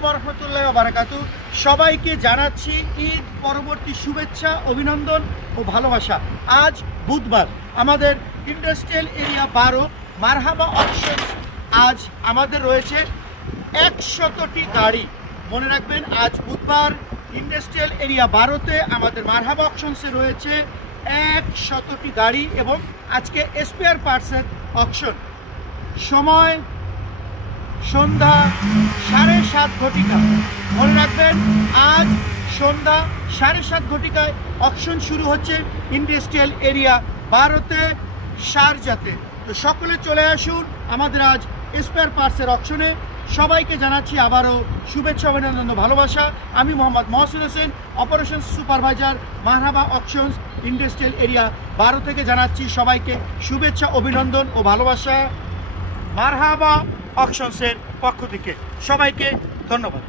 আলাইকুম ওয়া রাহমাতুল্লাহি ওয়া বারাকাতুহু। সবাইকে জানাচ্ছি ঈদ পরবর্তী শুভেচ্ছা, অভিনন্দন ও ভালোবাসা। আজ বুধবার আমাদের ইন্ডাস্ট্রিয়াল এরিয়া 12 মারহাবা অকশনস। আজ আমাদের রয়েছে 100টি গাড়ি। মনে রাখবেন, আজ বুধবার ইন্ডাস্ট্রিয়াল এরিয়া 12তে আমাদের মারহাবা অকশনসে রয়েছে 100টি গাড়ি এবং আজকে স্পেয়ার পার্টসের অকশন। সময় সন্ধ্যা 7:30 ঘটিকা। মনে রাখবেন, আজ সন্ধ্যা 7:30 ঘটিকায় অকশন শুরু হচ্ছে ইন্ডাস্ট্রিয়াল এরিয়া 12তে শারজাতে। তো সকলে চলে আসুন আমাদের আজ স্পেয়ার পার্টসের অকশনে। সবাইকে জানাচ্ছি আবারও শুভেচ্ছা, অভিনন্দন, ভালোবাসা। আমি মোহাম্মদ মহসিন হোসেন, অপারেশন সুপারভাইজার, মারহাবা অকশনস ইন্ডাস্ট্রিয়াল এরিয়া 12 থেকে জানাচ্ছি সবাইকে শুভেচ্ছা, অভিনন্দন ও ভালোবাসা মারহাবা অকশনসের পক্ষ থেকে। সবাইকে ধন্যবাদ।